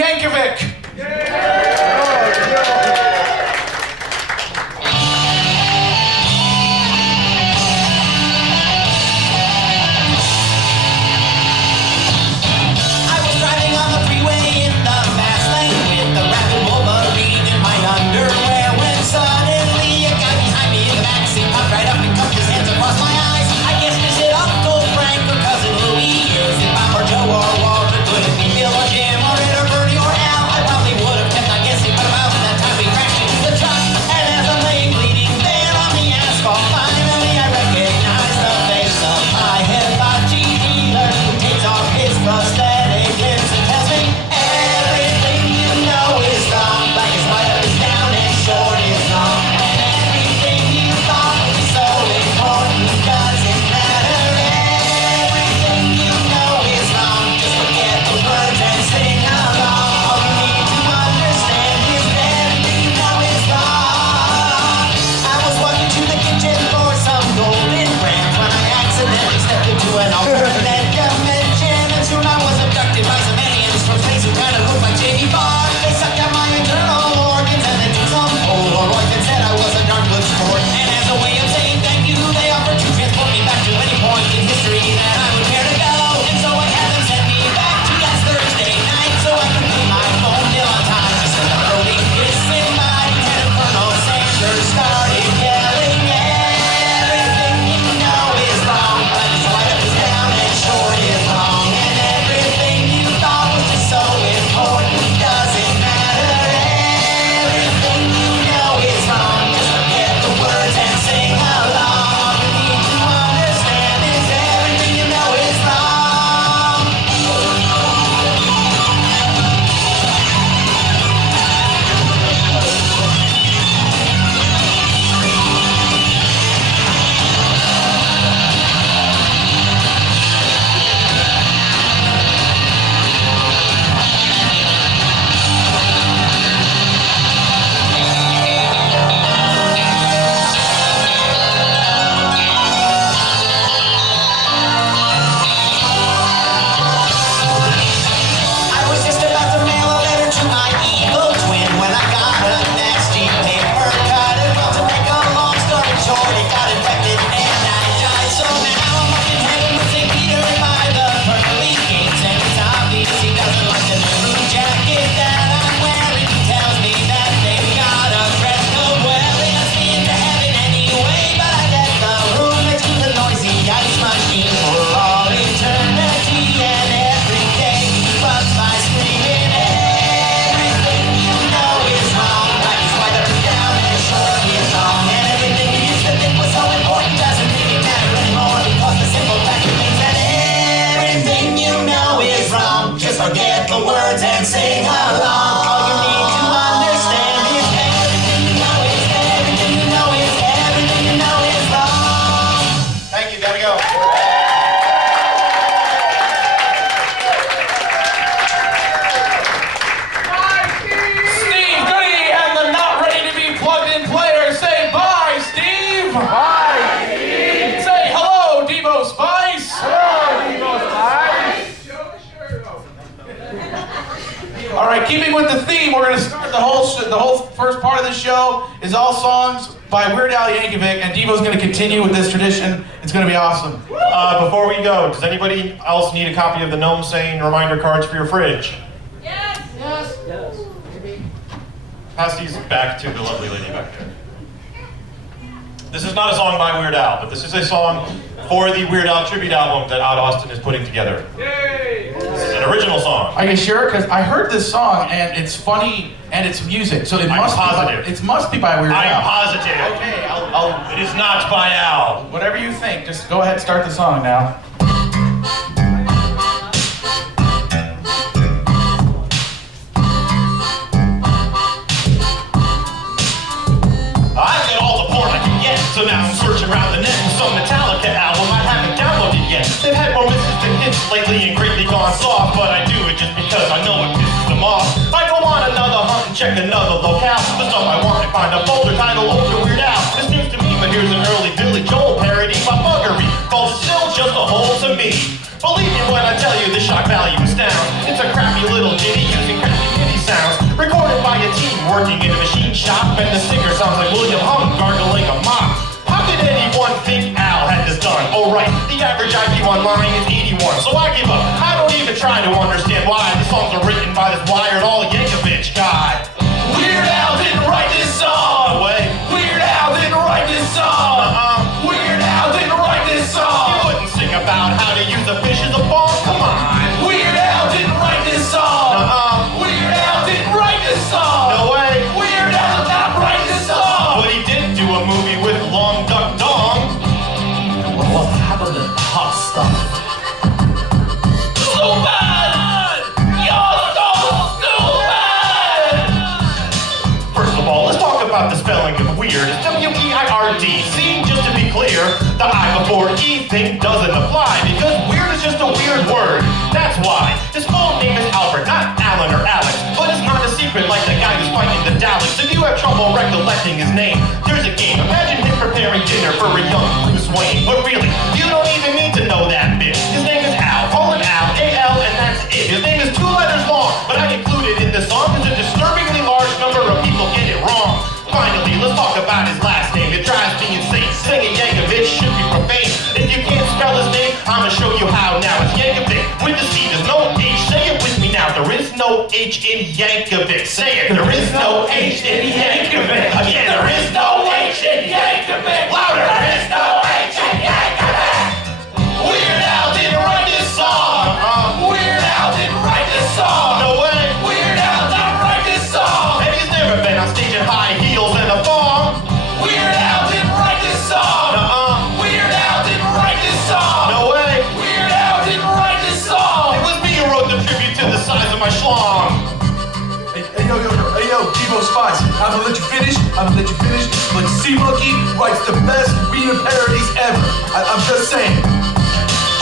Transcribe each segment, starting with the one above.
Yankovic. Forget the words and sing along. All you need to understand is everything you know is everything you know is everything you know is wrong. Thank you, gotta go. Steve Goody and the not ready to be plugged in players say bye, Steve. Bye, Steve. Say hello, Devo Spice. Hello, Devo Spice. All right, keeping with the theme, we're going to start the whole first part of the show is all songs by Weird Al Yankovic, and Devo's going to continue with this tradition. It's going to be awesome. Before we go, does anybody else need a copy of the Gnome Saying reminder cards for your fridge? Yes. Yes. Yes. Pass these back to the lovely lady back there. This is not a song by Weird Al, but this is a song for the Weird Al tribute album that Odd Austin is putting together. Yay! This is an original song. Are you sure? Because I heard this song, and it's funny, and it's music, so it must be by Weird Al. I'm positive. Okay, It is not by Al. whatever you think, just go ahead and start the song now. I've got all the porn I can get, so now I'm searching around the net for some Metallica album I haven't downloaded yet. They've had more misses than hits lately and greatly gone soft, but I do it just because I know it pisses them off. I go on another hunt and check another locale. The stuff I want and find a folder titled Ultra Weird Al. It's news to me, but here's an early Billy Joel parody by Buggery called Still Just a Hole to Me. Believe me when I tell you the shock value astounds. It's a crappy little ditty using crappy working in a machine shop, and the singer sounds like William Hung gargling a mop. How did anyone think Al had this done? Oh right, the average IQ online is 81, so I give up. I don't even try to understand why the songs are written by this wired all Yankovic guy. Weird Al didn't write this song. No way. Weird Al didn't write this song. Weird Al didn't write this You song. wouldn't sing about how to use a fish as a ball, come on. Weird Al didn't write this song. Weird Al didn't write this song. No way. Weird Al did not write this song. But he did do a movie with Long Duck Dong. Well, what happened to hot stuff? So bad. You're so stupid. First of all, let's talk about the spelling of weird. It's W-E-I-R-D. See, just to be clear, the I before E thing doesn't apply because weird is just a weird word. That's why. His full name is Albert, not Alan or Alex. But it's not a secret like the guy who's fighting the Daleks. If you have trouble recollecting his name, there's a game. Imagine him preparing dinner for a young Bruce Wayne. But really, you don't even need to know that bit. His name is Al. Call him Al, A-L, and that's it. His name is 2 letters long, but I included in this song because a disturbingly large number of people get it wrong. Finally, let's talk about his last name. It drives me insane. Singing Yankovic should be profane. If you can't spell his name, I'ma show you how now. It's Yankovic with the C. There's no H. Say it with me now. There is no H in Yankovic. Say it. There is no H in Yankovic. Again, there is no H in Yankovic. Louder. There is no H in Yankovic. Weird Al didn't write this song. Weird Al didn't write this song. No way. Weird Al didn't write this song. And he's never been on stage in high heels and a thong. Weird Al didn't write this song. Weird Al didn't write this song. No way. Weird Al didn't write this song. It was me who wrote the tribute to the size of my schlong. Hey yo, Devo Spice, I'm gonna let you finish, but C Monkey writes the best Rita parodies ever. I'm just saying.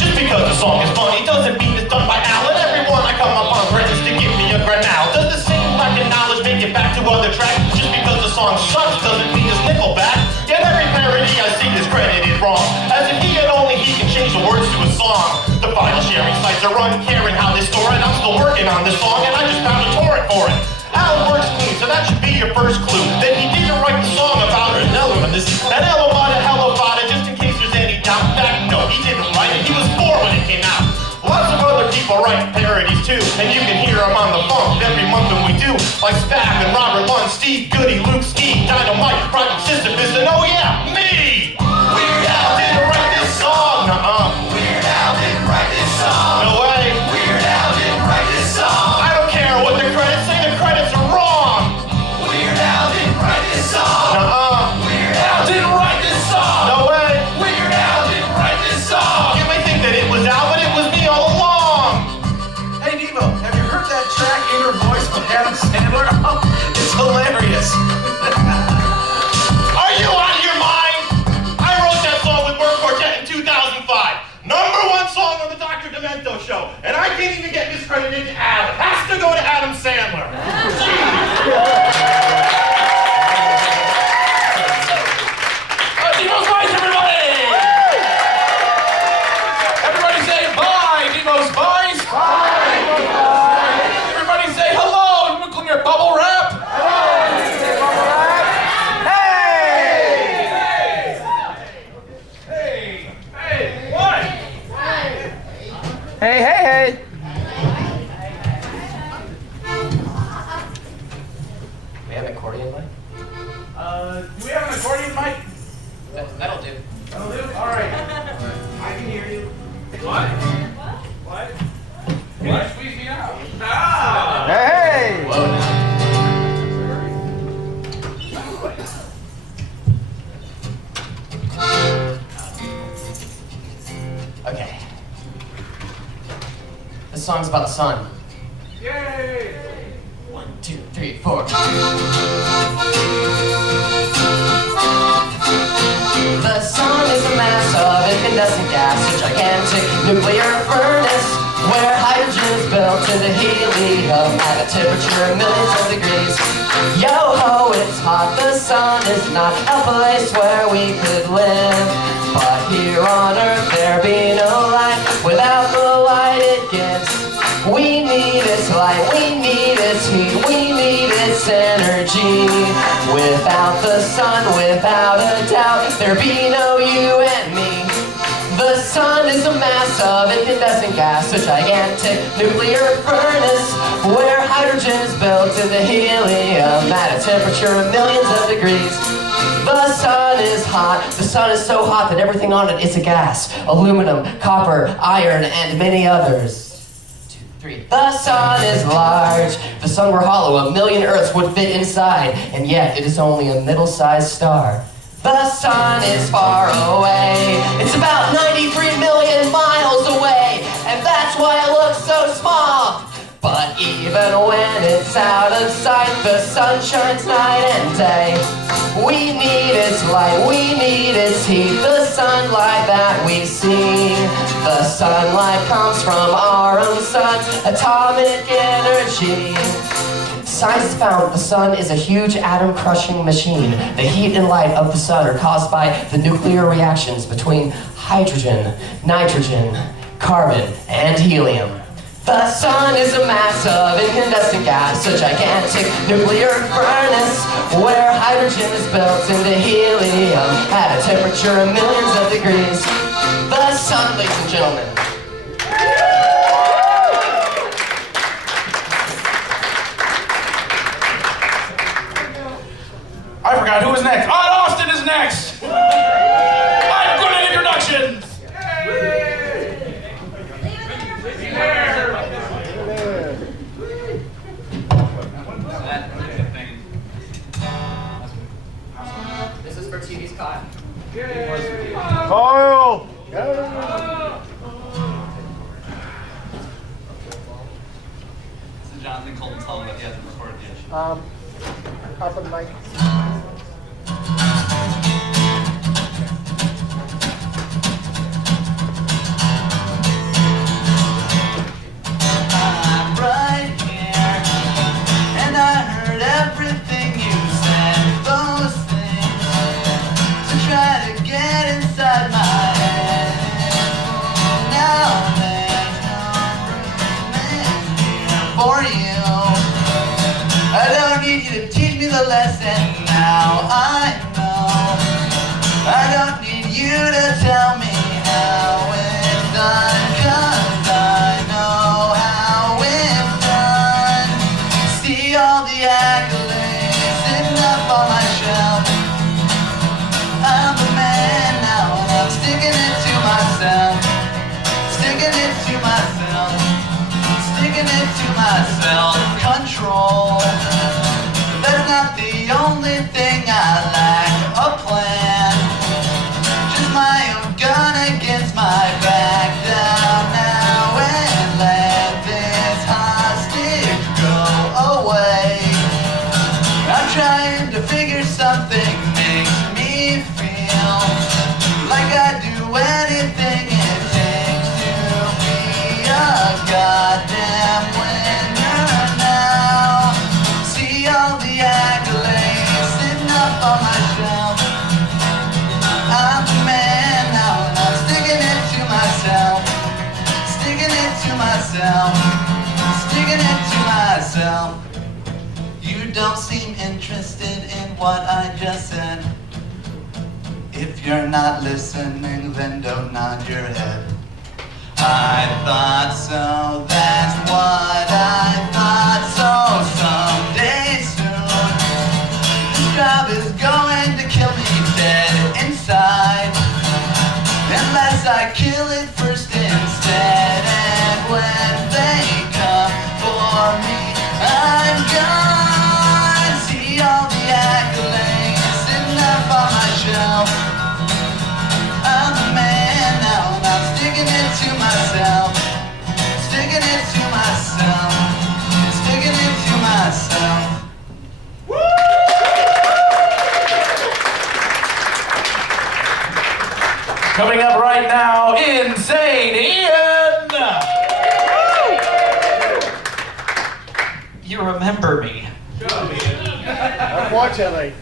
Just because the song is funny doesn't mean it's done by Alan. Everyone I come upon threatens to give me a granule. Does the same lack of knowledge make it back to other tracks? Just because the song sucks doesn't mean it's Nickelback. Yet every parody I see is credited wrong, as if he and only he can change the words to a song. The file sharing sites are uncaring how they store it. I'm still working on this song and I just found a torrent for it. Alan works clean, so that should be your first clue. Then he didn't write the song about an elephant. An elephant, a hell of a just in case there's any doubt. In fact, no, he didn't write it. He was 4 when it came out. Lots of other people write parodies too, and you can hear them on the funk every month when we do. Like Spav and Robert Lund, Steve Goody, Luke Ski, Dynamite, Project Sisyphus, and oh yeah, me! Weird Al didn't write this song. Weird Al didn't write this song. No way. Weird Al didn't write this song. I don't care what the credits say, the credits are wrong. Weird Al didn't write this song. Weird Al didn't write this song. No way. Weird Al didn't write this song. You may think that it was Al, but it was me all along. Hey Devo, have you heard that track Inner Voice with Adam Sandler? It's hilarious. Are you out of your mind? I wrote that song with Word Quartet in 2005. #1 song on the Dr. Demento show. And I can't even get discredited to Adam. It has to go to Adam Sandler. Devo's Vice, everybody! Everybody say bye, Devo's Vice! Bye! Everybody say hello, nuclear bubble wrap! Hey. We have an accordion mic? Do we have an accordion mic? That'll do. That'll do? All right. I can hear you. What? Can you squeeze me out? Ah! Hey. Okay. This song's about the sun. Yay! 1, 2, 3, 4. The sun is a mass of incandescent gas, a gigantic nuclear furnace where hydrogen is built into helium at a temperature of millions of degrees. Yo-ho, it's hot. The sun is not a place where we could live, but here on Earth there be no life without the light it gives. We need its light, we need its heat, we need its energy. Without the sun, without a doubt, there'd be no you and me. The sun is a mass of incandescent gas, a gigantic nuclear furnace where hydrogen is built into helium at a temperature of millions of degrees. The sun is hot. The sun is so hot that everything on it is a gas. Aluminum, copper, iron, and many others. 2, 3. The sun is large. If the sun were hollow, 1,000,000 Earths would fit inside, and yet it is only a middle-sized star. The sun is far away. It's about 93 million miles away, and that's why it looks so small. But even when it's out of sight, the sun shines night and day. We need its light, we need its heat, the sunlight that we see. The sunlight comes from our own sun's atomic energy. Science found the sun is a huge atom-crushing machine. The heat and light of the sun are caused by the nuclear reactions between hydrogen, nitrogen, carbon, and helium. The sun is a mass of incandescent gas, a gigantic nuclear furnace where hydrogen is built into helium at a temperature of millions of degrees. The sun, ladies and gentlemen. I forgot who was next. Odd Austin is next. I'm good at introductions. This is for TV's Kyle. Kyle! So Jonathan Colton told me that he hasn't recorded yet. Up on the mic. I'm right here, and I heard everything you said. Those things to try to get inside my head. Now there's no room in here for you. I don't need you to teach me the lesson now. I know. I don't need you to tell me how it's done, 'cause I know how it's done. See all the accolades sitting up on my shelf. I'm the man now, and I'm sticking it to myself. Sticking it to myself. Sticking it to myself. Control. That's not the only thing I lack. A plan. Just my own gun against my back. Down now and let this hostage go away. I'm trying to figure something makes me feel like I'd do anything it takes to be a goddamn winner now. See all the accolades sitting up on my shelf. I'm the man now, and I'm sticking it to myself. Sticking it to myself. Sticking it to myself. You don't seem interested in what I just said. If you're not listening, then don't nod your head. I thought so, that's what I thought. So someday soon, this job is going to kill me dead inside, unless I kill it first instead. And when they come for me, I'm gone. See all the accolades sitting up on my shelf. I'm the man now, and I'm sticking it to myself. Sticking it to myself. Sticking it to myself. Coming up right now, Insane Ian. You remember me. Unfortunately.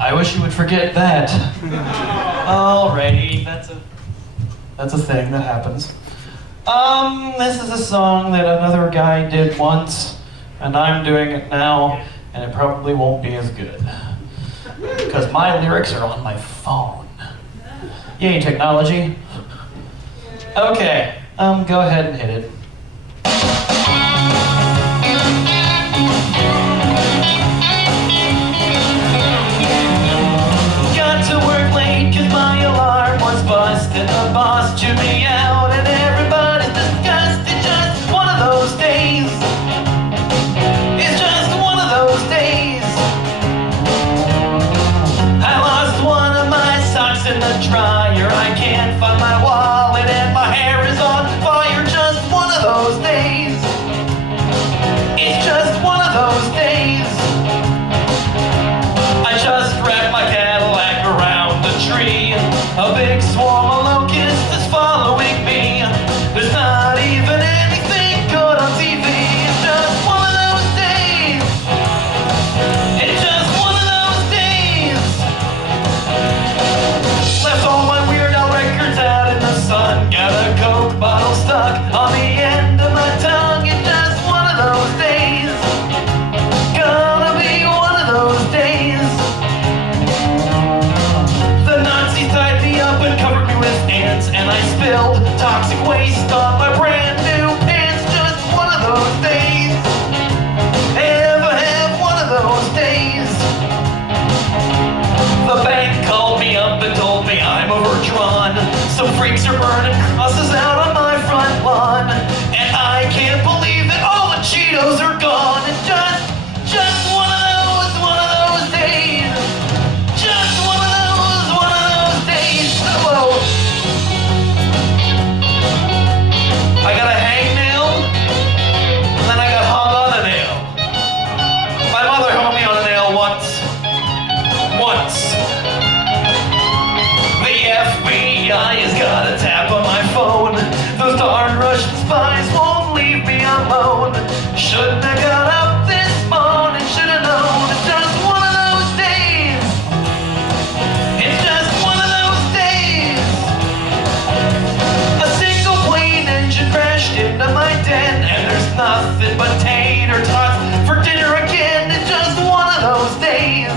I wish you would forget that. Alrighty, that's a thing that happens. This is a song that another guy did once, and I'm doing it now. and it probably won't be as good. Because my lyrics are on my phone. Yay, technology. Okay, go ahead and hit it. Got to work late cause my alarm was busted. The boss chewed me out and everybody's disgusted. Just one of those days. It's just one of those days. I lost one of my socks in the dryer. I can't find my wallet and my hair is on fire. Just one of those days. It's just one of those days. I just wrapped my Cadillac around the tree. A big swarm of locusts is following me. There's not even anything good on TV. It's just one of those days. It's just one of those days. Left all my Weird Al records out in the sun. Got a Coke bottle stuck on the end of my tongue. It's just one of those days. Gonna be one of those days. The Nazis tied me up and covered me with ants, and I spilled toxic waste on my brand new pants. Just one of those days. Ever have one of those days. The bank called me up and told me I'm overdrawn. Some freaks are burning crosses out on my front lawn, and I can't believe that all the Cheetos are gone. It's just one of those days. Just one of those days. Hello. I got a hangnail, and then I got hung on a nail. My mother hung me on a nail once. The FBI has got a tap on my phone. Those darn Russian spies won't leave me alone. Shouldn't have got up this morning, should have known. It's just one of those days. It's just one of those days. A single plane engine crashed into my den, and there's nothing but tater tots for dinner again. It's just one of those days.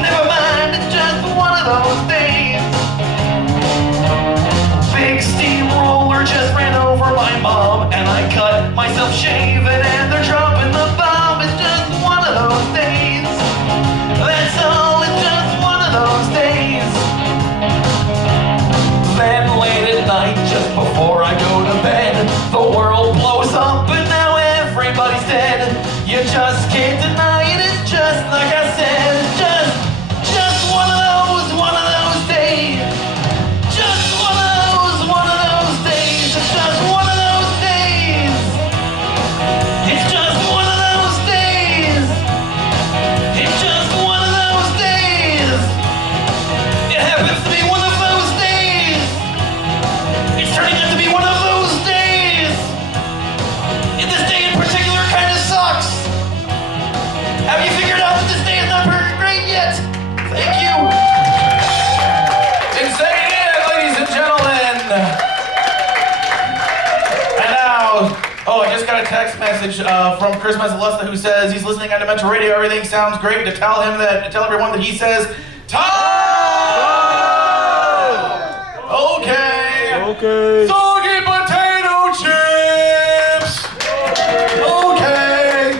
Never mind, it's just one of those days. Big steamroller just ran over my mom, and I cut myself shaving, and they're dropping the bomb. It's just one of those days. That's all, it's just one of those days. Then late at night, just before I go to bed, the world blows up and now everybody's dead. You just can't deny it, it's just like I said. It's just one of those days. Just one of those days. It's just one of those days. It's just one of those days. It's just one of those days. It happens to be one of those days. It's turning out to be one of those days. And this day in particular kind of sucks. Have you figured out that this day is not very great yet? Thank you. Insane it, ladies and gentlemen. And now, I just got a text message from Chris Mazzalusta who says he's listening on Dementia Radio. Everything sounds great. To tell everyone that he says, time! Okay. Soggy potato chips! Okay.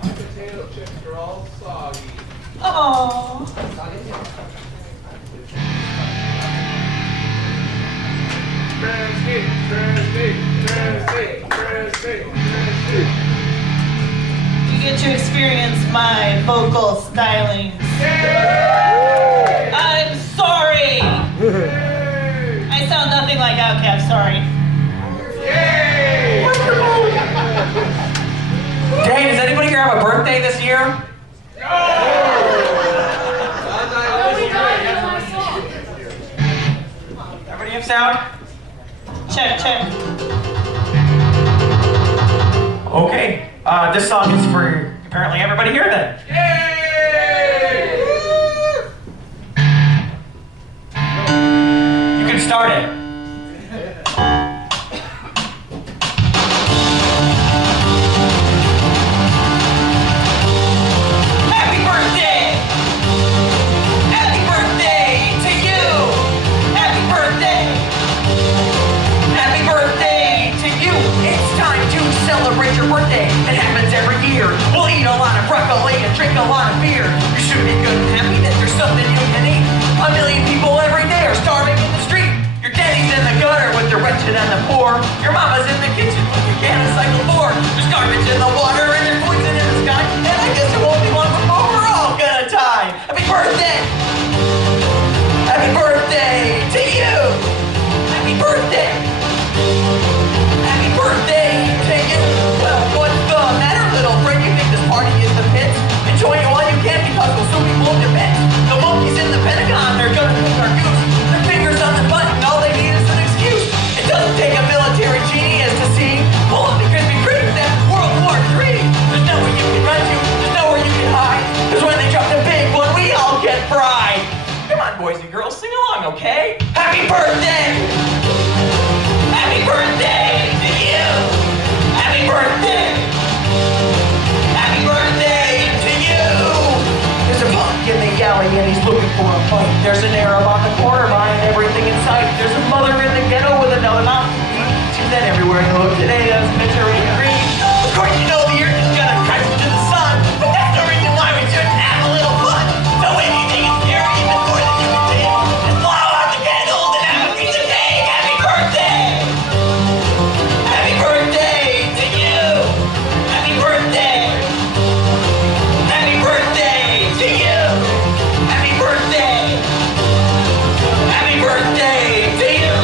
Potato chips are all soggy. Aww. You get to experience my vocal styling. I'm sorry. I sound nothing like Outcast, sorry. Dang, does anybody here have a birthday this year? Everybody have sound? Check. Okay, this song is for apparently everybody here then. You can start it. celebrate your birthday. It happens every year. We'll eat a lot of broccoli and drink a lot of beer. You should be good and happy that there's something you can eat. 1 million people every day are starving in the street. Your daddy's in the gutter with the wretched and the poor. Your mama's in the kitchen with your can of cycle 4. There's garbage in the water and there's poison in the sky. And I guess it won't be long before we're all gonna die. Happy birthday! Happy birthday to you! Happy birthday! Happy birthday to you! Well, what's the matter, little friend? You think this party is the pits? Enjoy it while you can because we'll soon be blown to bits. The monkeys in the Pentagon, they're gonna pick our goose. Their fingers on the button, all they need is an excuse. It doesn't take a military genius to see. Pull up the Krispy Kreme after World War III. There's nowhere you can run to, there's nowhere you can hide. Cause when they drop the big one, we all get fried. Come on, boys and girls, sing along, okay? Happy birthday! Happy birthday to you! Happy birthday! Happy birthday to you! There's a punk in the alley and he's looking for a fight. There's an Arab on the corner buying everything in sight. There's a mother in the ghetto with another mom. She's that everywhere you look today, doesn't misery green. Of course you know the earth is gonna crash into the sun, but that's the reason why we shouldn't have a little fun. So if you think it's scary even more than you can take, just blow out the candles and have a piece of cake. Happy birthday! Happy birthday to you! Happy birthday! Happy birthday to you! Happy birthday! Happy birthday to you!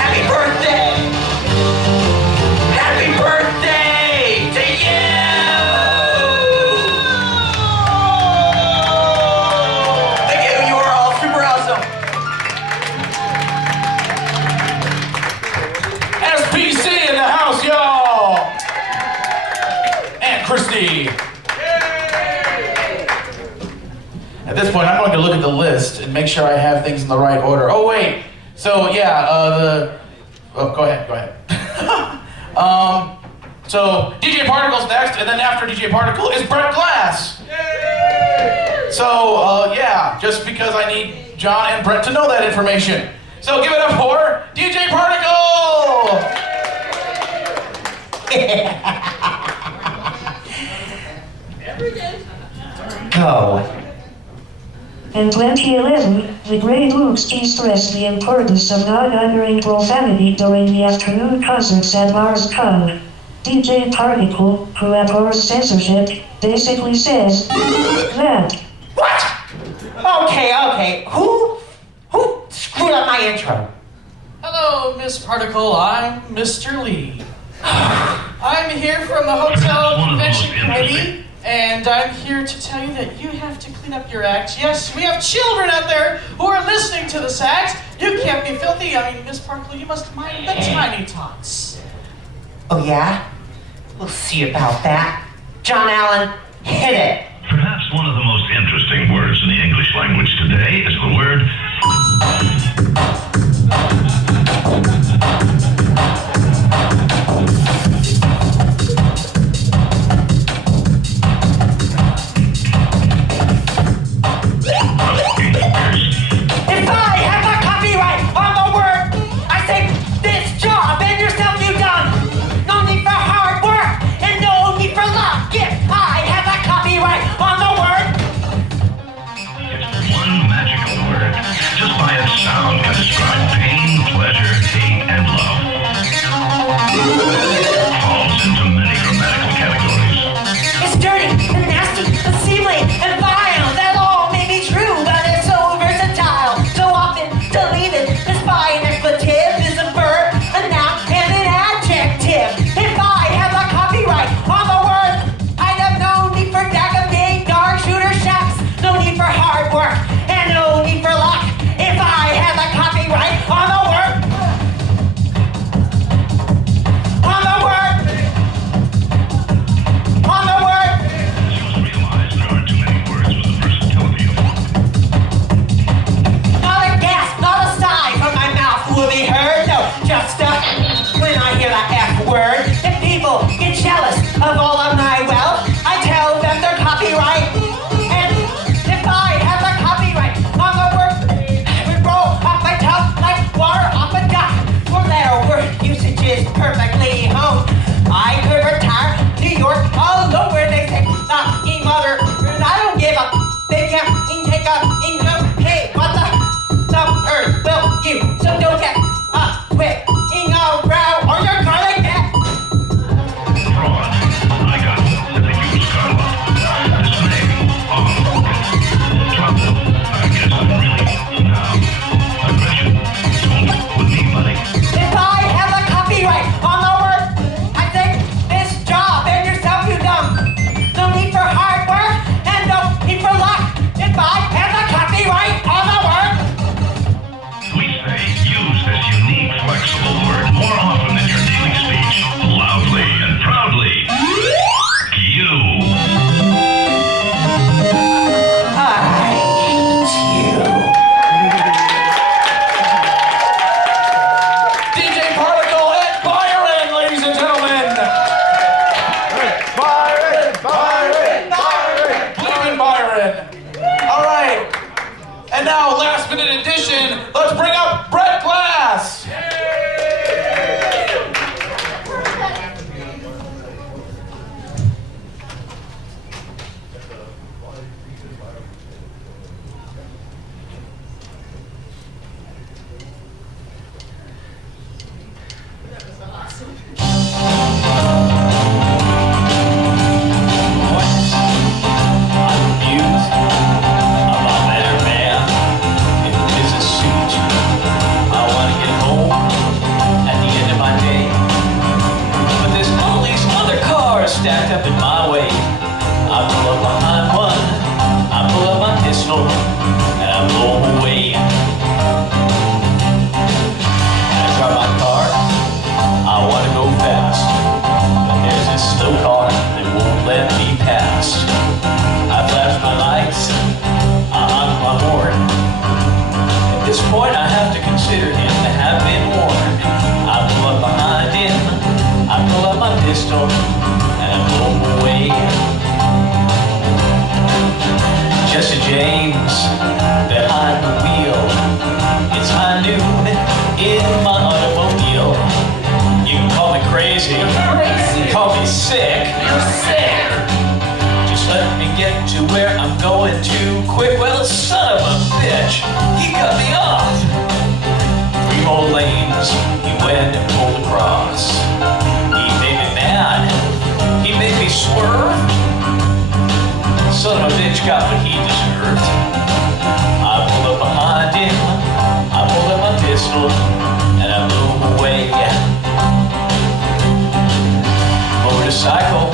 Happy birthday! Happy birthday to you! Thank you, you are all super awesome. SPC in the house, y'all! And Christy. At this point, I'm going to look at the list and make sure I have things in the right order. Oh, wait. So, yeah, go ahead. So, DJ Particle's next, and then after DJ Particle is Brett Glass. So, yeah, just because I need John and Brett to know that information. So, give it up for DJ Particle! Go. In 2011, the Grey Lukes stressed the importance of not uttering profanity during the afternoon concerts at Marscon. DJ Particle, who abhors censorship, basically says that. What? Okay. Who screwed up my intro? Hello, Miss Particle. I'm Mr. Lee. I'm here from the Hotel Convention Committee, and I'm here to tell you that you have to clean up your act. Yes, we have children out there who are listening to this act. You can't be filthy. I mean, Miss Particle, you must mind the tiny tots. Oh yeah? We'll see about that. John Allen, hit it. Perhaps one of the most interesting words in the English language today is the word if I have a copyright on the word, I say this job and yourself you done. No need for hard work and no need for luck. If I have a copyright on the word. it's one magical word. Just by its sound can describe pain, pleasure, hate, and love. Falls into many grammatical categories. It's dirty and nasty, unseemly and vile. That all may be true, but it's so versatile. So often deleted. It's by an expletive, is a verb, a noun, and an adjective. If I have a copyright on the word, I'd have no need for dagaming, dark shooter shacks. No need for hard work and no need for luck. If I have a copyright on the word, on the word, on the word. You must realize there aren't too many words with the versatility of one. Not a gasp, not a sigh from my mouth will be heard. No, just when I hear the F word. If people get jealous of all of my wealth, I tell them they're copyright. And if I have a copyright on the word, it would roll off my tongue like water off a duck. For letter word usage is perfectly honed. I could And now, last minute edition, let's bring up Brett Glass. Stacked up in my way. I pull up behind one, I pull up my pistol, and I blow away. And I drive my car, I want to go fast, but there's this slow car that won't let me pass. I flash my lights, I honk my horn. At this point I have to consider him to have been warned. I pull up behind him, I pull up my pistol, and I blow away. Jesse James behind the wheel. It's high noon in my automobile. You can call me crazy, call me sick. You're sick. Just let me get to where I'm going too quick. Well, son of a bitch, he cut me off. 3 more lanes, he went and pulled across. He made me mad. He made me swerve. Son of a bitch got what he deserved. I pulled up behind him, I pulled up my pistol, and I blew him away. Motorcycle,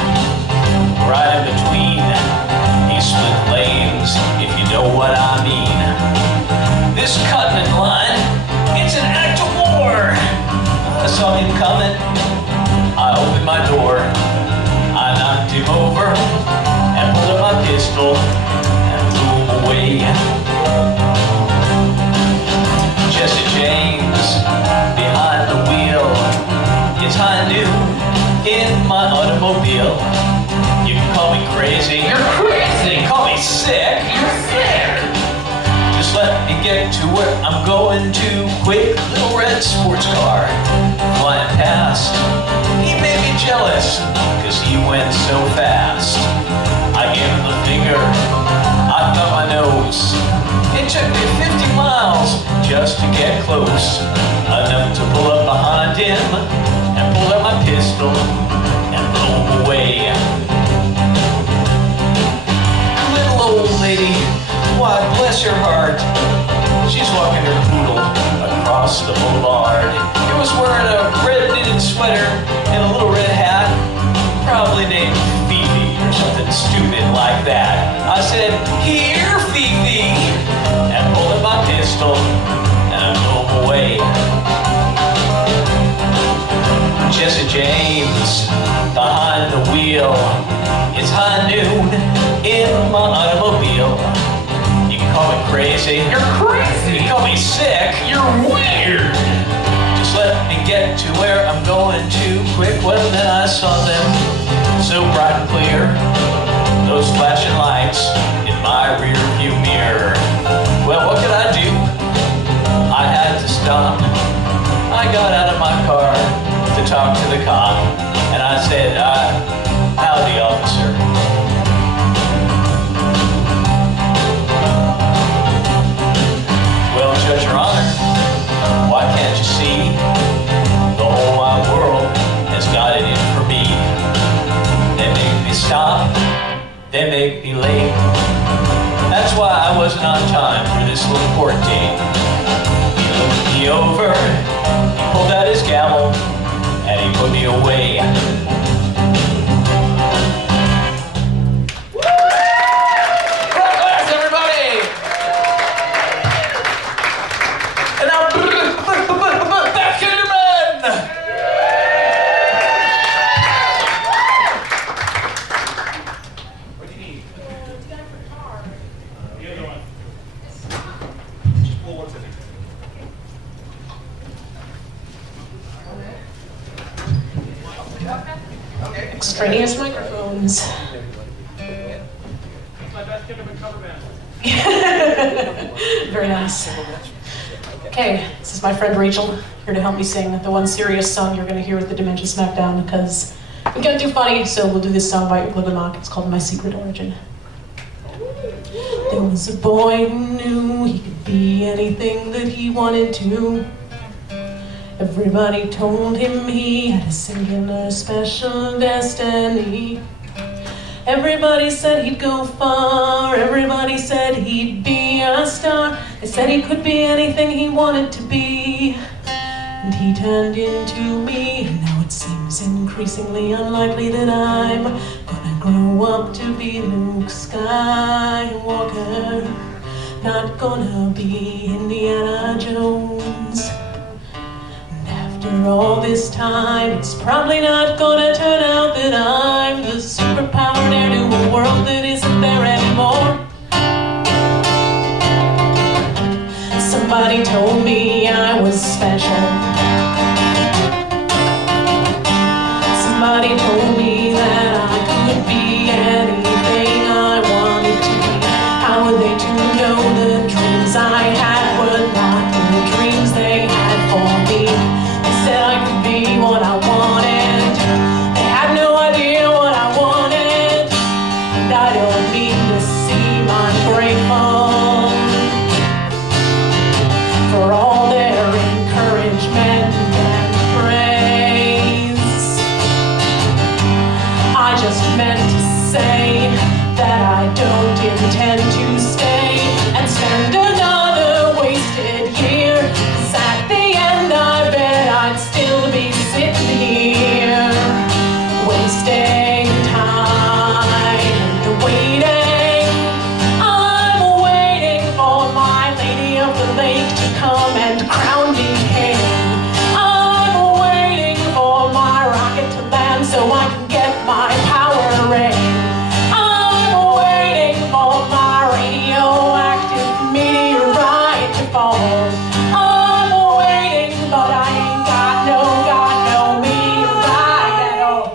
right in between. He split lanes, if you know what I mean. This cutting line, it's an act of war. I saw him coming, I opened my door. I knocked him over and pulled up my pistol and blew him away. Jesse James behind the wheel. It's high noon in my automobile. You can call me crazy. You're crazy. Call me sick. You're sick. Just let me get to where I'm going too quick. Little red sports car flying past. He made me jealous, cause he went so fast. I gave him the finger, I felt my nose. It took me 50 miles just to get close. Enough to pull up behind him and pull out my pistol and blow him away. Little old lady, why bless her heart, she's walking her poodle across the boulevard. He was wearing a red knitted sweater and a little red hat, probably named Fifi or something stupid like that. I said, "Here, Fifi," and pulled up my pistol and I blew him away. Jesse James behind the wheel. It's high noon in my automobile. You can call me crazy. You're crazy. You can call me sick. You're weird. Just let me get to where I'm going too quick. Well, then I saw them so bright and clear. Those flashing lights in my rear view mirror. Well, what could I do? I had to stop. I got out of my car to talk to the cop, and I said, howdy, officer. Well, Judge, Your Honor, why can't you see the whole wide world has got it in for me? They make me stop, they make me late. That's why I wasn't on time for this little court date. He looked me over, he pulled out his gavel, and he put me away. Rock glass, everybody! And now, back in your men! What do you need? The other one. Just pull one second. Extraneous microphones. It's my best gift of a cover band. Very nice. Okay, this is my friend Rachel, here to help me sing the one serious song you're going to hear with the Dementia Smackdown, because we can't do funny, so we'll do this song by Bloomington. It's called My Secret Origin. There was a boy who knew he could be anything that he wanted to. Everybody told him he had a singular special destiny. Everybody said he'd go far, everybody said he'd be a star. They said he could be anything he wanted to be. And he turned into me, and now it seems increasingly unlikely that I'm gonna grow up to be Luke Skywalker. Not gonna be Indiana Jones. After all this time, it's probably not gonna turn out that I'm the superpowered heir to a world that isn't there anymore. Somebody told me I was special. Somebody told me that I could be anything I wanted to be. How were they to know the dreams I had were not the dreams they had for me? Said I could be what I wanted. They had no idea what I wanted. And I don't mean to seem ungrateful for all their encouragement and praise. I just meant to say that I don't intend to stay and spend another wasted year. 'Cause at the end I bet I'd still be sitting here, wasting time and waiting. I'm waiting for my lady of the lake to come and crown me king. I'm waiting for my rocket to land so I can get my power ring. I'm waiting for my radioactive meteorite to fall. I'm waiting, but I ain't got no meteorite at all.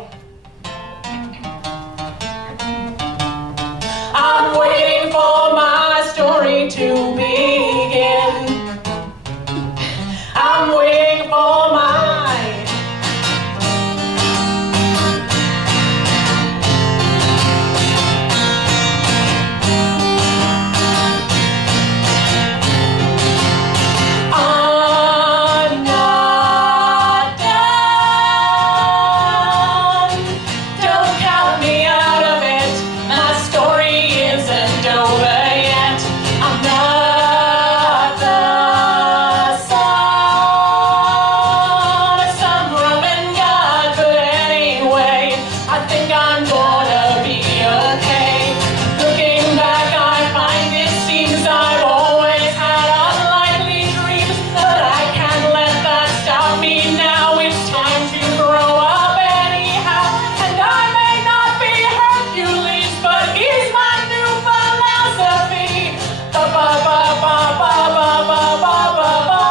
I'm waiting for my story to begin. I'm waiting for mine. I'm not done. Don't count me out of it. My story isn't over yet. I'm not the son of some Roman god, but anyway, I think I'm gonna be okay. Looking back, I find it seems I've always had unlikely dreams, but I can't let that stop me now. It's time to grow up anyhow, and I may not be Hercules, but here's my new philosophy. Ba ba ba ba ba ba ba ba ba ba ba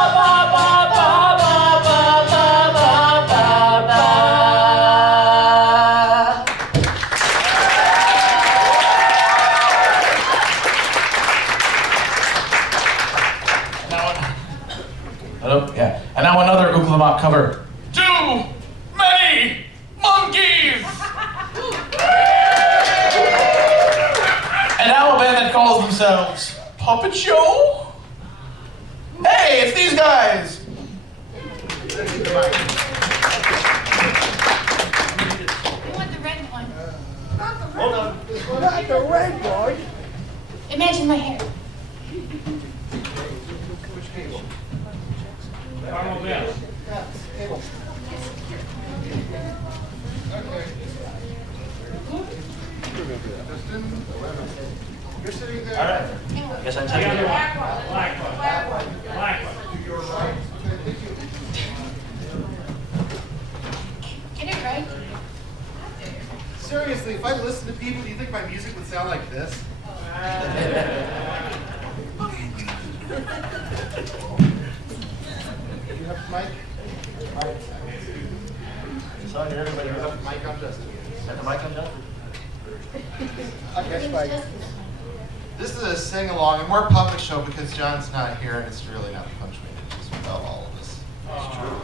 ba ba ba ba ba ba ba. Hello? Yeah. And now another Oklahoma cover. Too many monkeys! And now a band that calls themselves Puppet Show? Hey, it's these guys! I want the red one. Hold on. Not the red one. Imagine my hair. You're sitting there. All right. Guess I'm taking it. Black one. Get it right. Seriously, if I listen to people, do you think my music would sound like this? You have the mic? Sorry, everybody. You have the mic on Justin. Is that the mic on Justin? Okay, Spike. This is a sing-along, a more puppet show because John's not here and it's really not punctuated just without all of this. It's true.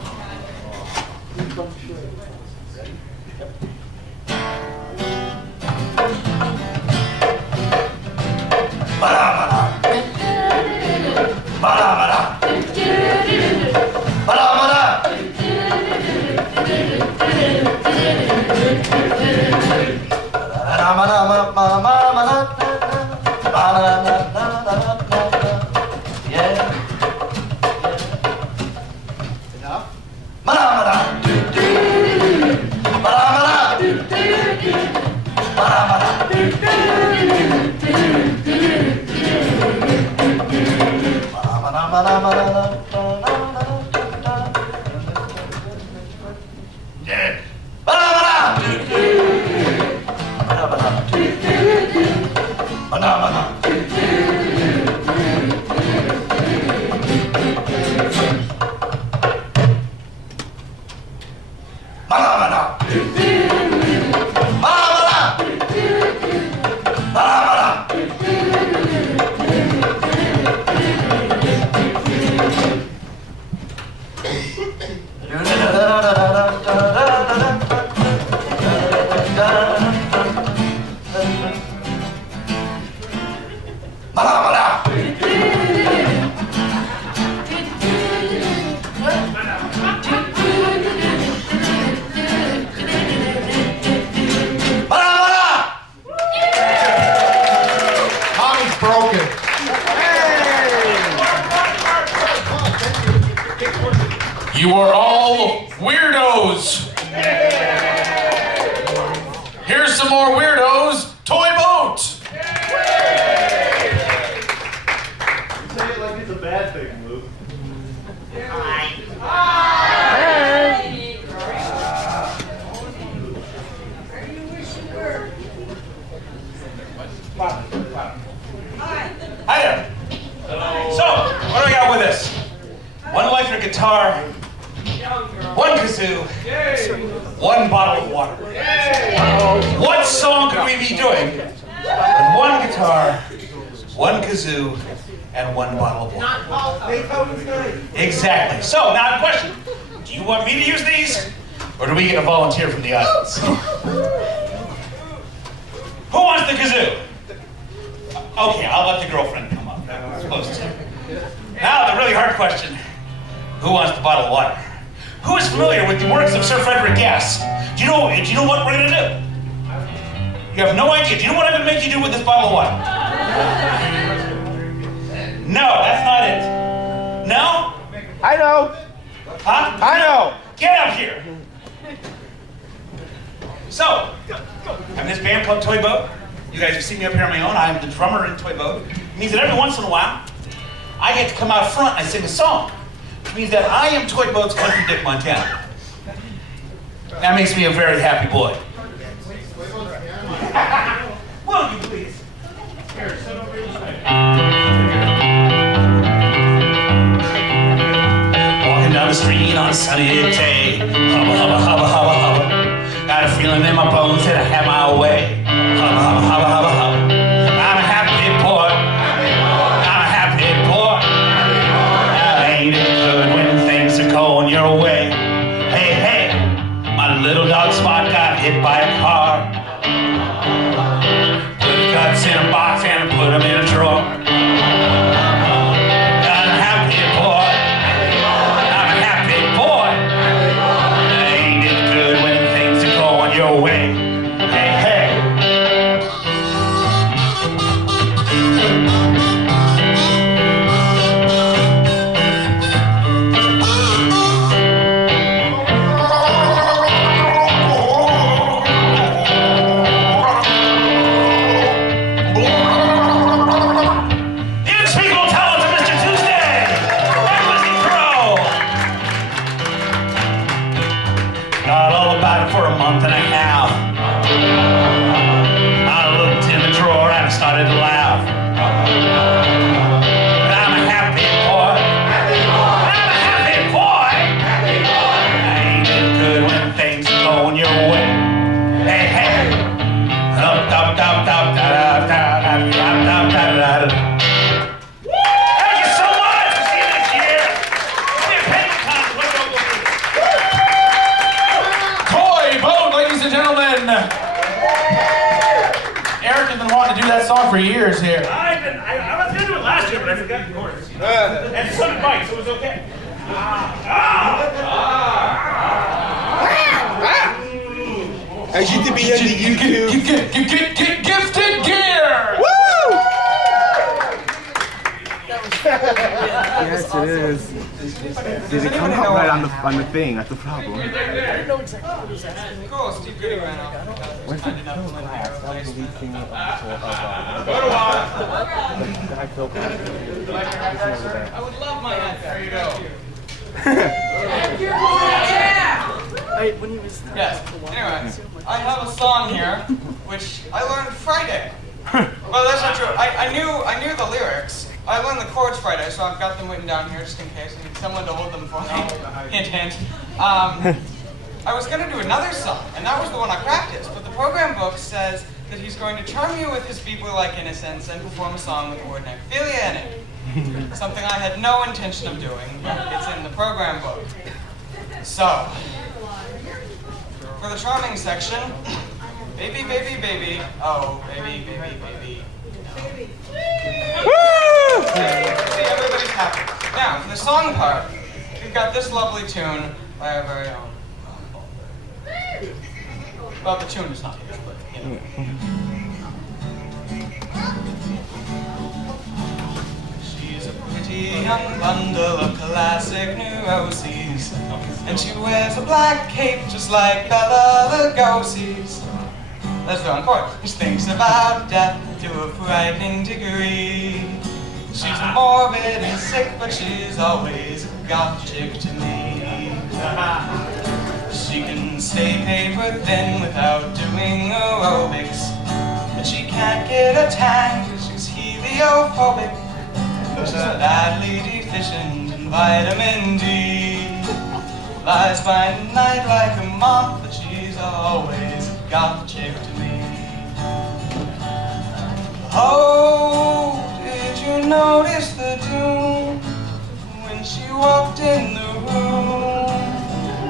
You are all weirdos. Here's some more weirdos. Toy boat. You say it like it's a bad thing, Luke. Hi there. So, what do we got with us? One electric guitar, one kazoo, one bottle of water. What song could we be doing with one guitar, one kazoo, and one bottle of water? Exactly. So, now a question. Do you want me to use these, or do we get a volunteer from the audience? Who wants the kazoo? Okay, I'll let the girlfriend come up. I'm supposed to. Now, the really hard question. Who wants the bottle of water? Who is familiar with the works of Sir Frederick Gass? Do you know what we're going to do? You have no idea. Do you know what I'm going to make you do with this bottle of water? No, that's not it. No? I know. Huh? I know. Get up here. So, I'm in this band called Toy Boat. You guys have seen me up here on my own. I'm the drummer in Toy Boat. It means that every once in a while, I get to come out front and I sing a song. Which means that I am Toy Boat's Country Dick Montana. That makes me a very happy boy. Will you please? Here, sit over here. Walking down the street on a sunny day. Hubba, hubba, hubba, hubba, hubba. Got a feeling in my bones that I have my way. Hubba, hubba, hubba, hubba, hubba. I'm a happy boy. I'm a happy boy. Ain't it good when things are going your way? Hey, hey, my little dog Spot got hit by a car. Put his guts in a box and put them in a drawer. I'm a happy boy. I'm a happy boy. Ain't it good when things are going your way? Hey, hey. Eric has been wanting to do that song for years here. I was going to do it last year, but I forgot the chorus. And so did Mike, so it was okay. Agite bien de YouTube. Gifted gear! Woo! Yes, it is. Did it come out right on the thing? That's the problem. I didn't know exactly what he was asking. Cool, Steve Goody ran off. Where's the film class? That was the lead singer of the guy Phil Class. I would love my hat. There you go. When he was Yes. Anyway, I have a song here, which I learned Friday. Well, that's not true. I knew the lyrics. I learned the chords Friday, so I've got them written down here just in case. I need someone to hold them for me. Hint, hint. I was going to do another song, and that was the one I practiced. But the program book says that he's going to charm you with his people-like innocence and perform a song with the word necrophilia in it. Something I had no intention of doing, but it's in the program book. So, for the charming section, baby, baby, baby, oh, baby, baby, baby. Woo! See, everybody's happy. Now, for the song part, we've got this lovely tune by our very own. Well, the tune is not his, but you know. She's a pretty young bundle of classic neuroses, and she wears a black cape just like Bela Lugosi's. Let's go on chord. She thinks about death to a frightening degree. She's morbid and sick, but she's always a goth chick to me. She can stay paper thin without doing aerobics, but she can't get a tan because she's heliophobic. She's badly deficient in vitamin D. Lies by night like a moth, but she's always a goth chick to me. Oh, did you notice the tune when she walked in the room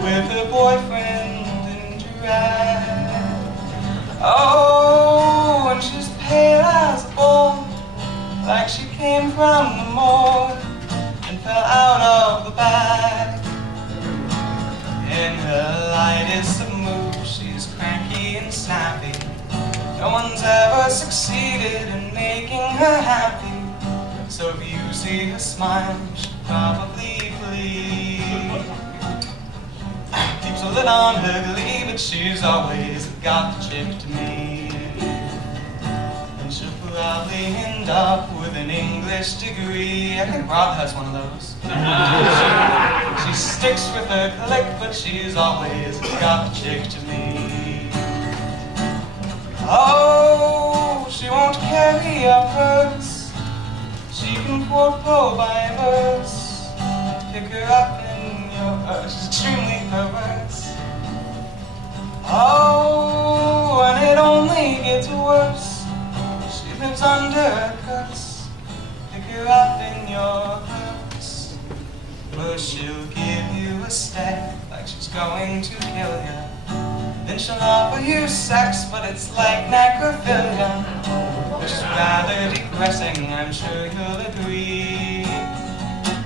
with her boyfriend in drag? Oh, and she's pale as a bull, like she came from the morgue and fell out of the bag. In her lightest of moods, she's cranky and snappy. No one's ever succeeded in making her happy. So if you see her smile, you should probably flee. Keeps a lid on her glee, but she's always got the chick to me. And she'll probably end up with an English degree. I think Rob has one of those. She sticks with her clique, but she's always got the chick to me. Oh, she won't carry a purse. She can quote Poe by verse. Pick her up in your she's extremely perverse. Oh, and it only gets worse. She lives under a curse. Pick her up in your purse. But she'll give you a stare like she's going to kill you. Then she'll offer you sex, but it's like necrophilia, which is rather depressing, I'm sure you'll agree.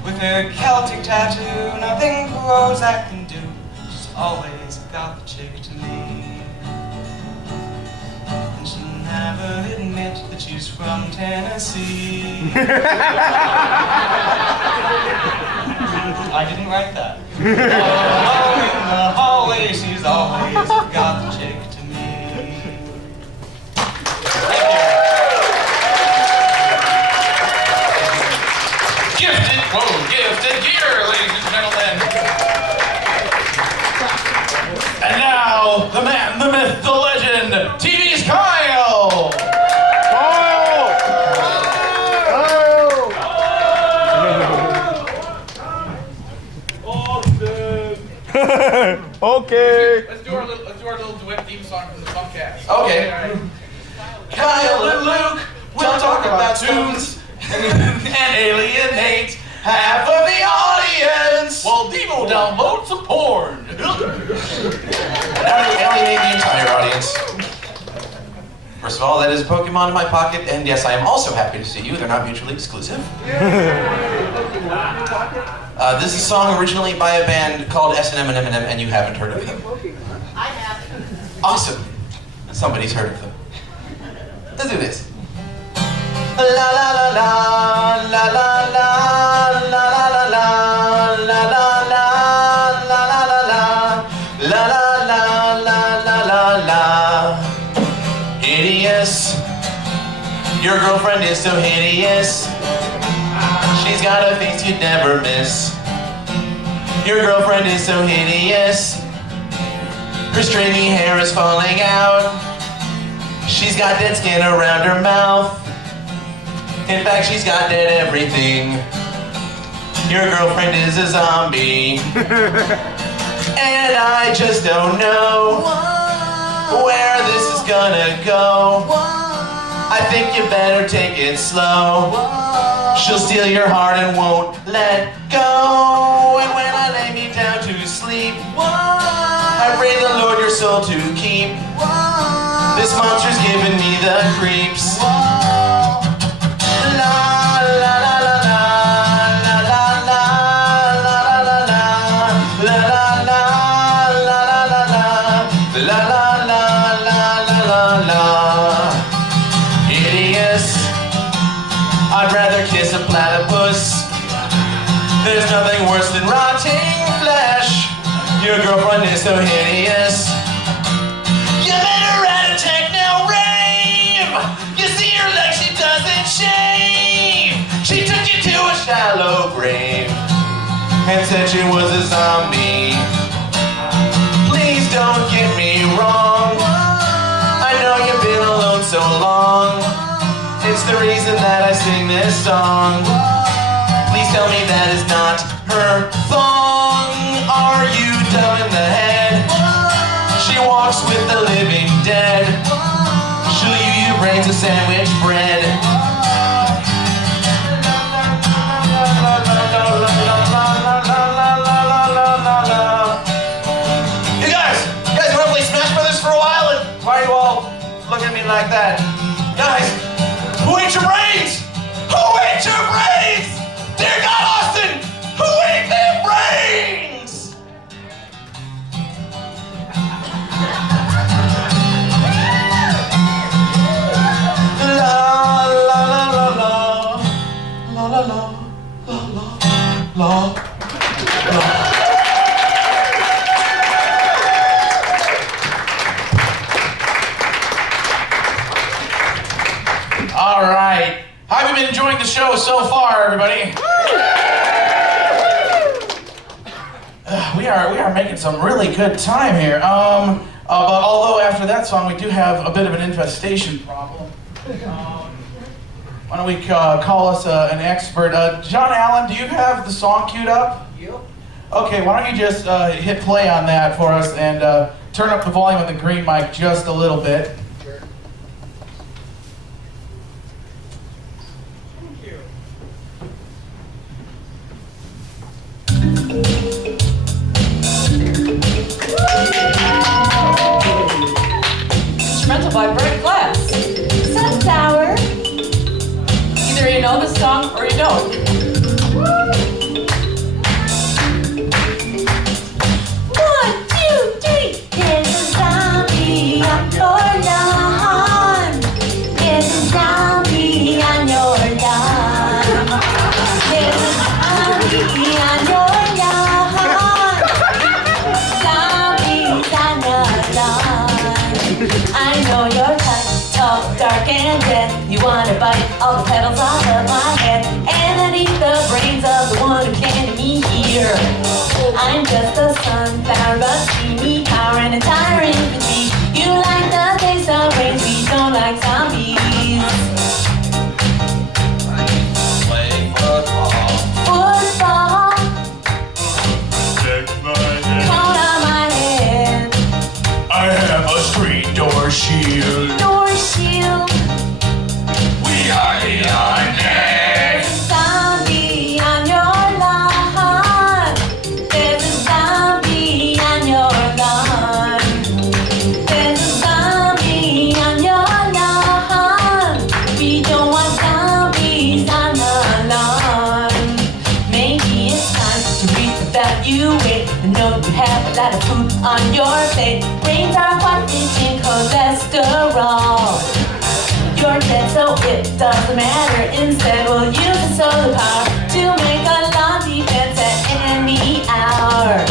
With her Celtic tattoo, nothing Prozac can do. She's always got the chick to me. And she'll never admit that she's from Tennessee. I didn't write that. Oh, in the hallway, she's always got the chick to me. Thank you. Gifted gear, ladies and gentlemen. And now, the man, the myth, the legend, TV's Kyle. Okay. Let's do our little duet theme song from the Funkcast. Okay. All right. Kyle and Luke will talk about tunes and alienate half of the audience. While Devo downloads some porn. That would alienate the entire audience. First of all, that is a Pokemon in my pocket, and yes, I am also happy to see you. They're not mutually exclusive. This is a song originally by a band called S&M and M&M, and you haven't heard of them. I have. Awesome. Somebody's heard of them. Let's do this. La la la la la la la la la la la la la la la la la la la. Hideous. Your girlfriend is so hideous. She's got a face you'd never miss. Your girlfriend is so hideous. Her stringy hair is falling out. She's got dead skin around her mouth. In fact, she's got dead everything. Your girlfriend is a zombie. And I just don't know where this is gonna go. I think you better take it slow. She'll steal your heart and won't let go. And when I lay me down to sleep, I pray the Lord your soul to keep. This monster's giving me the creeps. La la la la la la la la la la la la la la la la la. Hideous. I'd rather kiss a platypus. There's nothing worse than rotting flesh. Your girlfriend is so hideous. You met her at a techno rave. You see her like she doesn't shave. She took you to a shallow grave and said she was a zombie. Please don't get me wrong. I know you've been alone so long. It's the reason that I sing this song. Please tell me that is not her thong. Are you dumb in the head? She walks with the living dead. She'll you brains of sandwich bread. You guys wanna play Smash Brothers for a while? And why are you all looking at me like that? Guys, who ate your brains? Who ate your brains? Dear God, Austin, who ate their brains? La la la la la la la la la la la. All right. How have you been enjoying the show so far, everybody? We are making some really good time here. But although after that song we do have a bit of an infestation problem. Why don't we call us an expert? John Allen, do you have the song queued up? Yep. Okay, why don't you just hit play on that for us and turn up the volume on the green mic just a little bit. Instrumental by Brett Glass. Sunflower. Either you know the song or you don't. One, two, three. There's a zombie on your lawn. There's a zombie on your lawn. There's a zombie on your lawn. Zombies on your lawn. I know your type, tall, dark, and red. You wanna bite all the petals off of my head and then eat the brains of the one who can't me here. I'm just a sunflower, but see me power and a tyrant infantry. You like the taste of brains, we don't like zombies. Play football. Football, Protect my head. count on my head. I have a screen door shield. Door shield, We are the undead. zombie on your lawn. There's a zombie on your lawn. There's a zombie on your lawn. say brains are what is in cholesterol. You're dead, so it doesn't matter. Instead, we'll use the solar power to make a long defense at any hour.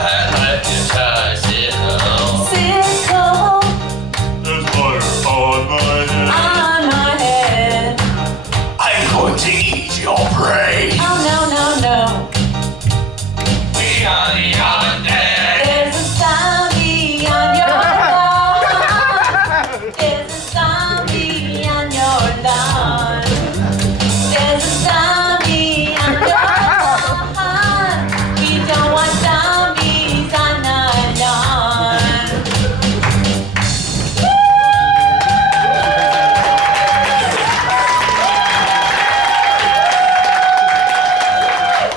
I'd like to tie sickle. Sickle There's butter on my head. on my head. I'm going to eat your brain. Oh no, no, no. We are the undead. There's a zombie on your lawn. There's a zombie on your lawn. There's a zombie on your lawn. We don't want zombies on our lawn.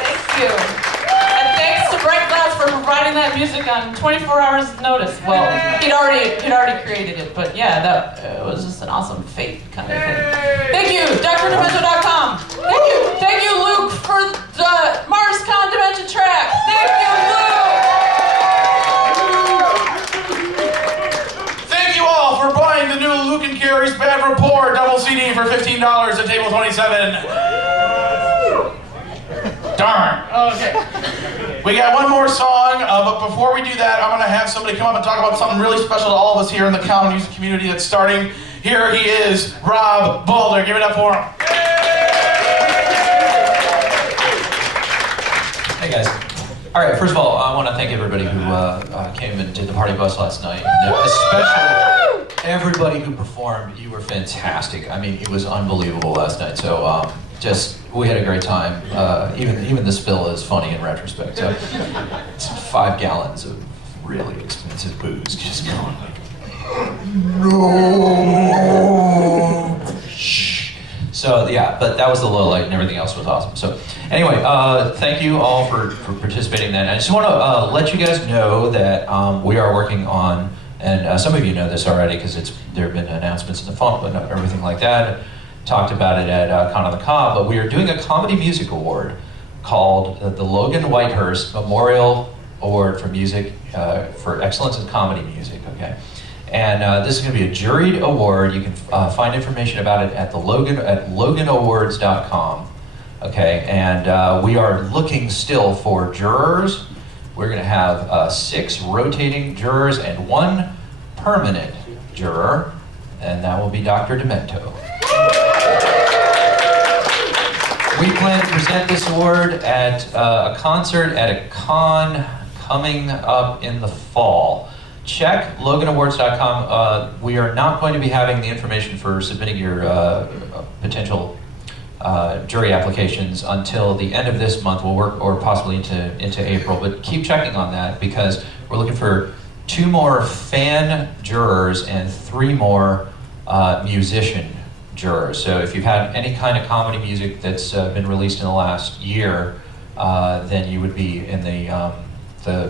Thank you. And thanks to Bright Glass for providing that music on 24 hours notice. Well, he'd already created it, but yeah, that was just an awesome fate kind of thing. Thank you, DrDemento.com. Thank you, Luke, for the Marscon Dementia track. Thank you, Luke. Thank you all for buying the new Luke and Carrie's Bad Rapport double CD for $15 at table 27. Darn. Okay. We got one more song, but before we do that, I'm going to have somebody come up and talk about something really special to all of us here in the comedy music community that's starting. Here he is, Rob Boulder. Give it up for him. Hey guys. All right, first of all, I want to thank everybody who came and did the party bus last night. And especially everybody who performed. You were fantastic. I mean, it was unbelievable last night. So we had a great time. Even the spill is funny in retrospect. So it's 5 gallons of really expensive booze just going like, no. Shh. So yeah, but that was the low light and everything else was awesome. So anyway, thank you all for participating in that. And I just want to let you guys know that we are working on, and some of you know this already because there have been announcements in the font and everything like that. Talked about it at Con on the Cob, but we are doing a comedy music award called the Logan Whitehurst Memorial Award for Music for Excellence in Comedy Music. Okay, and this is going to be a juried award. You can find information about it at loganawards.com. Okay, and we are looking still for jurors. We're going to have 6 rotating jurors and 1 permanent juror, and that will be Dr. Demento. We plan to present this award at a concert at a con coming up in the fall. Check loganawards.com. We are not going to be having the information for submitting your potential jury applications until the end of this month. We'll work, or possibly into April, but keep checking on that because we're looking for 2 more fan jurors and 3 more musician jurors. So if you've had any kind of comedy music that's been released in the last year, then you would be in the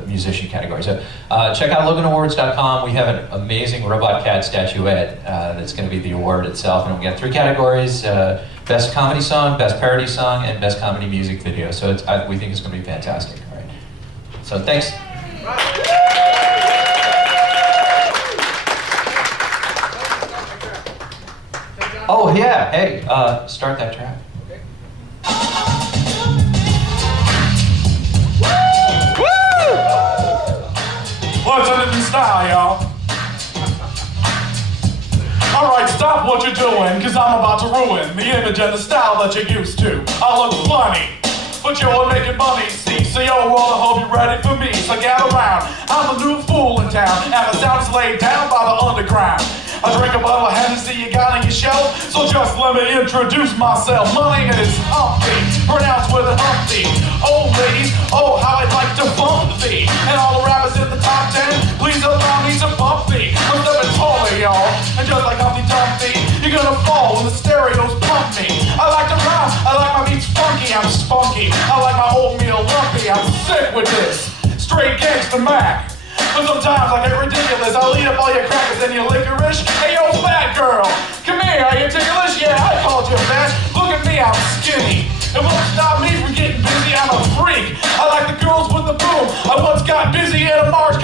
musician category. So check out loganawards.com. We have an amazing robot cat statuette that's going to be the award itself, and we got 3 categories: best comedy song, best parody song, and best comedy music video. So we think it's going to be fantastic. All right. So thanks. Oh yeah, hey, start that track. What's in the style, y'all? Alright, stop what you're doing, cause I'm about to ruin the image and the style that you're used to. I look funny, but you're making money, see? So yo, well, I hope you're ready for me, so gather round. I'm the new fool in town, and the sound's laid down by the underground. I drink a bottle of Hennessy you got on your shelf, so just let me introduce myself. My name is Humpty, pronounced with a Humpty. Oh ladies, oh how I'd like to bump thee. And all the rappers in the top 10, please allow me to bump thee. I'm stepping taller, y'all, and just like Humpty Dumpty, you're gonna fall when the stereos pump me. I like to rhyme, I like my beats funky, I'm spunky. I like my oatmeal lumpy, I'm sick with this. Straight gangsta Mac. But sometimes I get ridiculous. I'll eat up all your crackers and your licorice. Hey yo, fat girl, come here, are you ticklish? Yeah, I called you fat. Look at me, I'm skinny. It won't stop me from getting busy, I'm a freak. I like the girls with the boom. I once got busy at a Marscon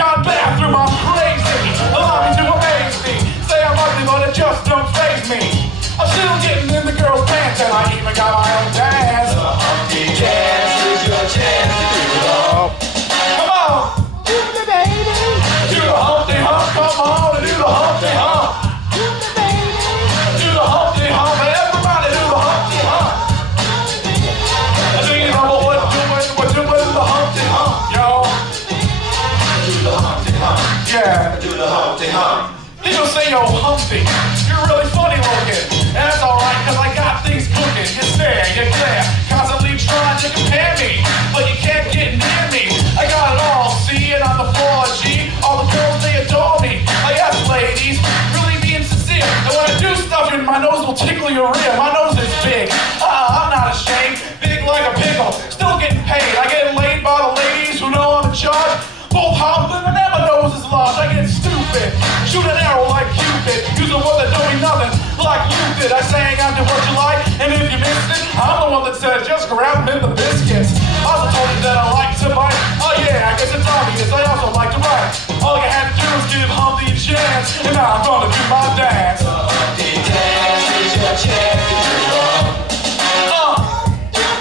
People say, yo, Humpty, you're really funny looking. And that's alright, cause I got things cooking. You stare, you glare, constantly trying to compare me, but you can't get near me. I got it all, see, and I'm the 4G. All the girls, they adore me. I guess, ladies, really being sincere. And when I do stuff, my nose will tickle your rear. My nose is big. I'm not ashamed. Big like a pickle. Still getting paid. I get laid by the ladies who know I'm in charge. Both hobbling and my nose is large. I get stupid. Shoot an arrow like Cupid. Use a word that don't mean nothing like you did. I sang I do what you like, and if you missed it, I'm the one that said just grab them in the biscuits. I also told you that I like to bite. Oh yeah, I guess it's obvious. I also like to write. All you had to do was give Humpty a chance, and now I'm gonna do my dance. Humpty dance is your chance to do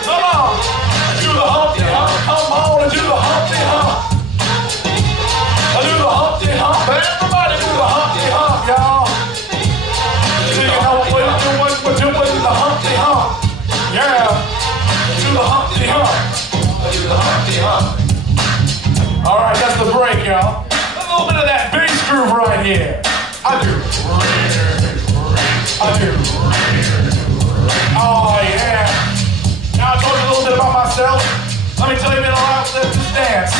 come on, do the Humpty Hump. Come on and do the Humpty Hump. I do the Humpty Hump. Everybody do the Humpty Hump, y'all. Do you know what we're doing? We're doing the Humpty Hump. Yeah. Do the Humpty Hump. I do the Humpty Hump. All right, that's the break, y'all. A little bit of that bass groove right here. I do. I do. Oh yeah. Now I told you a little bit about myself. Let me tell you a bit about this dance.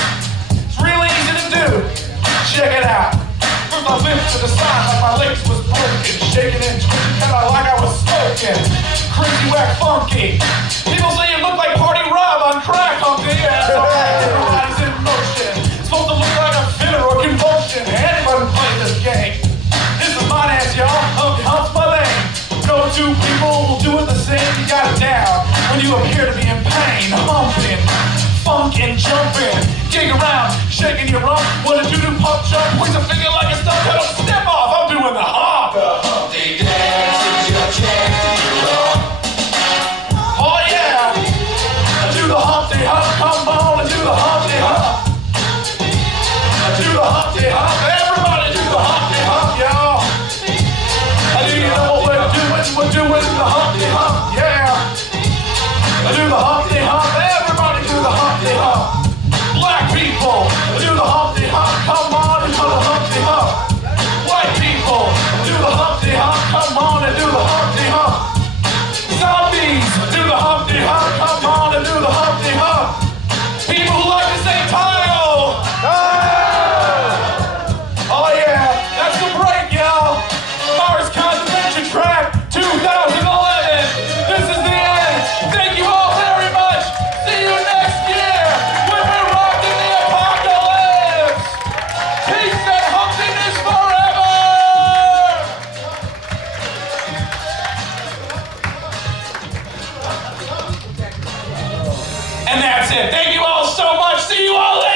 It's really easy to do. Check it out. First I lift to the side like my legs was broken, shaking and twitching kinda like I was smoking. Crazy, whack, funky. People say you look like Party Rob on crack, Humpty. Yeah, everybody's in motion. It's supposed to look like a fit or a convulsion. Anybody can play this game. This is my dance, y'all. Humpty Hump's my name. No two people will do it the same. You got it down when you appear to be in pain. Humping, funkin', jumping, dig around, shaking your rump. When a doo-doo pump jump, points a finger like a stump. Pedal, step off. I'm doing the hop. The Humpty dance is your chance to do the hump. Oh yeah, do the Humpty Hump. Come on and do the Humpty Hump. Do the Humpty Hump. Everybody do the Humpty Hump, y'all. Do you know what we're doing? We're doing the Humpty Hump, yeah. Do the Humpty Hump. Everybody do the Humpty Hump. Black people, do the Humpty Hump. Come on and do the Humpty Hump. White people, do the Humpty Hump. Come on and do the Humpty Hump. Zombies, do the Humpty Hump. Come on and do the Humpty Hump. People who like to say tile. Oh yeah, that's the break, y'all. Marscon Dementia Track 2011. This is the end. Thank you all very much. See you next year when we're rocking the apocalypse. Peace and humpiness forever. And that's it. Thank you all so much. See you all later.